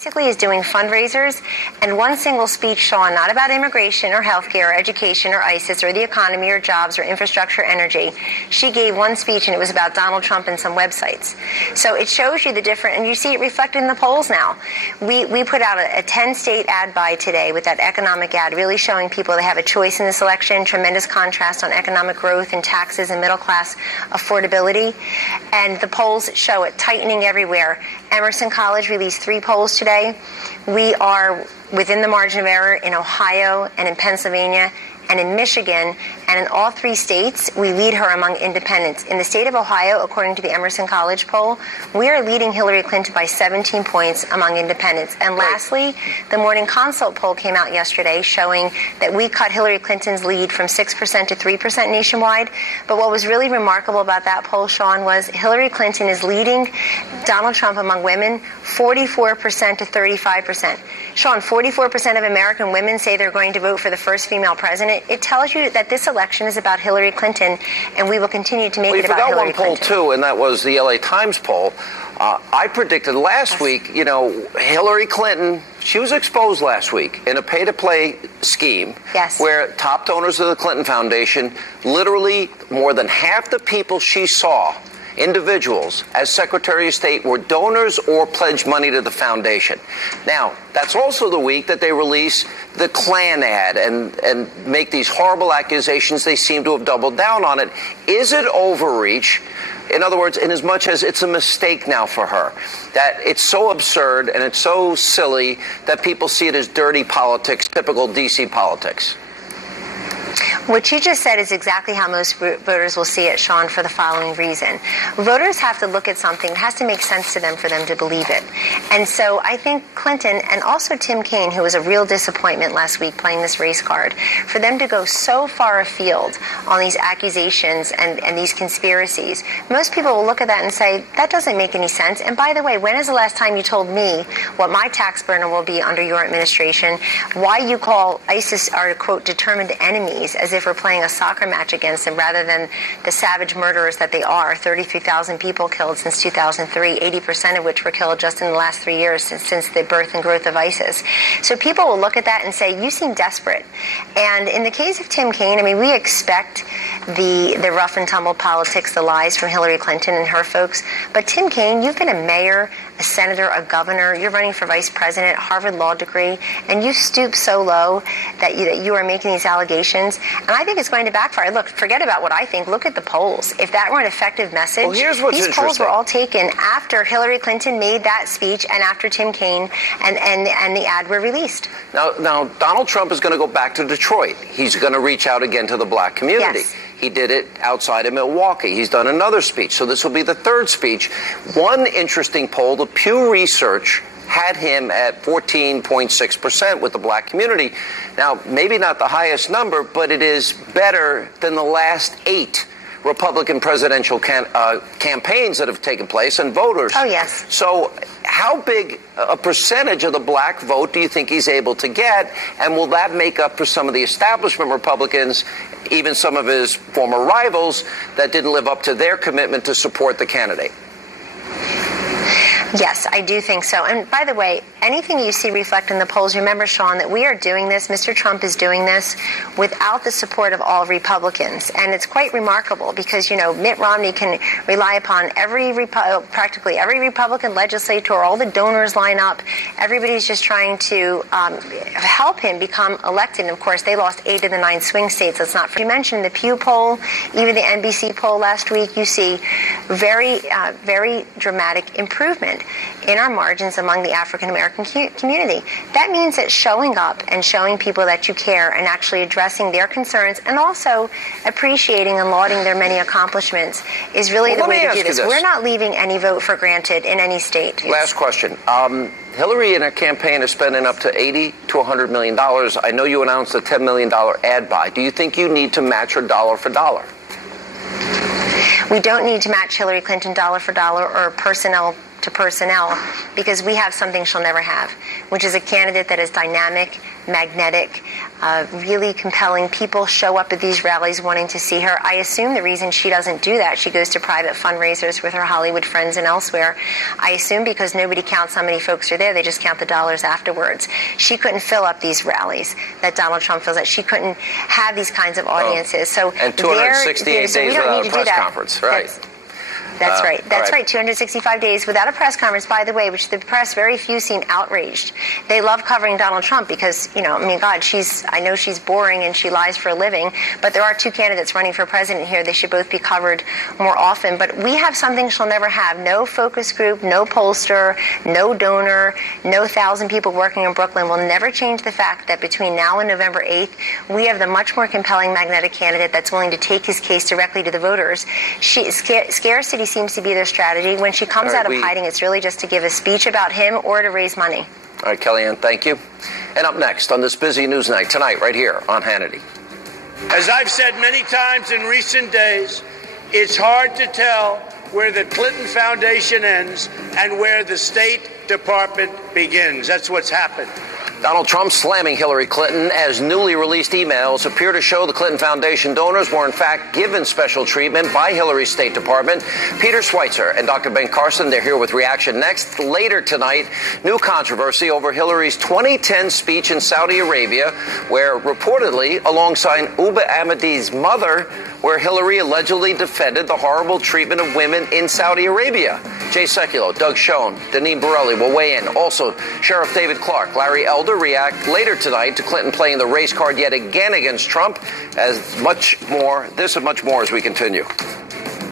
Basically is doing fundraisers, and one single speech, Sean, not about immigration or healthcare or education or ISIS or the economy or jobs or infrastructure, energy. She gave one speech and it was about Donald Trump and some websites. So it shows you the difference, and you see it reflected in the polls now. We put out a 10-state ad buy today with that economic ad, really showing people they have a choice in this election, tremendous contrast on economic growth and taxes and middle class affordability. And the polls show it tightening everywhere. Emerson College released 3 polls today. We are within the margin of error in Ohio and in Pennsylvania and in Michigan, and in all 3 states, we lead her among independents. In the state of Ohio, according to the Emerson College poll, we are leading Hillary Clinton by 17 points among independents. And lastly, the Morning Consult poll came out yesterday showing that we cut Hillary Clinton's lead from 6% to 3% nationwide. But what was really remarkable about that poll, Sean, was Hillary Clinton is leading Donald Trump among women 44% to 35%. Sean, 44% of American women say they're going to vote for the first female president. It tells you that this election is about Hillary Clinton, and we will continue to make it about Hillary Clinton. You forgot one poll, too, and that was the LA Times poll. I predicted last week, Hillary Clinton, she was exposed last week in a pay-to-play scheme where top donors of the Clinton Foundation, literally more than half the people she saw, individuals, as Secretary of State, were donors or pledged money to the foundation. Now, that's also the week that they release the Klan ad and make these horrible accusations. They seem to have doubled down on it. Is it overreach? In other words, in as much as it's a mistake now for her, that it's so absurd and it's so silly that people see it as dirty politics, typical D.C. politics? What you just said is exactly how most voters will see it, Sean, for the following reason. Voters have to look at something. It has to make sense to them for them to believe it. And so I think Clinton and also Tim Kaine, who was a real disappointment last week playing this race card, for them to go so far afield on these accusations and these conspiracies, most people will look at that and say, that doesn't make any sense. And by the way, when is the last time you told me what my tax burden will be under your administration, why you call ISIS our, quote, determined enemies, as if we're playing a soccer match against them rather than the savage murderers that they are. 33,000 people killed since 2003, 80% of which were killed just in the last 3 years since the birth and growth of ISIS. So people will look at that and say, you seem desperate. And in the case of Tim Kaine, I mean, we expect the rough and tumble politics, the lies from Hillary Clinton and her folks. But Tim Kaine, you've been a mayor, a senator, a governor, you're running for vice president, Harvard law degree, and you stoop so low that you are making these allegations. And I think it's going to backfire. Look, forget about what I think. Look at the polls. If that were an effective message, these polls were all taken after Hillary Clinton made that speech and after Tim Kaine and the ad were released. Now, Donald Trump is going to go back to Detroit. He's going to reach out again to the black community. Yes. He did it outside of Milwaukee. He's done another speech. So this will be the 3rd speech. One interesting poll, the Pew Research had him at 14.6% with the black community. Now, maybe not the highest number, but it is better than the last 8 Republican presidential campaigns that have taken place and voters. Oh, yes. So how big a percentage of the black vote do you think he's able to get? And will that make up for some of the establishment Republicans, even some of his former rivals, that didn't live up to their commitment to support the candidate? Yes, I do think so. And by the way, anything you see reflected in the polls, remember, Sean, that we are doing this, Mr. Trump is doing this without the support of all Republicans. And it's quite remarkable because, Mitt Romney can rely upon practically every Republican legislator, all the donors line up. Everybody's just trying to help him become elected. And of course, they lost 8 of the 9 swing states. Let's not forget. You mentioned the Pew poll, even the NBC poll last week. You see very dramatic improvement in our margins among the African-American community. That means that showing up and showing people that you care and actually addressing their concerns and also appreciating and lauding their many accomplishments is really the way to do this. We're not leaving any vote for granted in any state. Last question. Hillary in her campaign is spending up to $80 to $100 million. I know you announced a $10 million ad buy. Do you think you need to match her dollar for dollar? We don't need to match Hillary Clinton dollar for dollar or personnel to personnel, because we have something she'll never have, which is a candidate that is dynamic, magnetic, really compelling. People show up at these rallies wanting to see her. I assume the reason she doesn't do that, she goes to private fundraisers with her Hollywood friends and elsewhere, I assume because nobody counts how many folks are there, they just count the dollars afterwards. She couldn't fill up these rallies that Donald Trump fills out. She couldn't have these kinds of audiences. And 268 days without a press conference, right? That's right. That's right. 265 days without a press conference, by the way, which the press, very few seem outraged. They love covering Donald Trump because, you know, I mean, God, I know she's boring and she lies for a living, but there are two candidates running for president here. They should both be covered more often. But we have something she'll never have. No focus group, no pollster, no donor, no 1,000 people working in Brooklyn will never change the fact that between now and November 8th, we have the much more compelling, magnetic candidate that's willing to take his case directly to the voters. Scarcity seems to be their strategy. When she comes out of hiding, it's really just to give a speech about him or to raise money. All right, Kellyanne, thank you. And up next on this busy news night tonight, right here on Hannity. As I've said many times in recent days, it's hard to tell where the Clinton Foundation ends and where the State Department begins. That's what's happened. Donald Trump slamming Hillary Clinton as newly released emails appear to show the Clinton Foundation donors were in fact given special treatment by Hillary's State Department. Peter Schweitzer and Dr. Ben Carson, they're here with reaction next. Later tonight, new controversy over Hillary's 2010 speech in Saudi Arabia, where reportedly, alongside Uba Ahmadi's mother, where Hillary allegedly defended the horrible treatment of women in Saudi Arabia. Jay Sekulow, Doug Schoen, Deneen Borelli will weigh in. Also, Sheriff David Clark, Larry Elder react later tonight to Clinton playing the race card yet again against Trump. This and much more as we continue.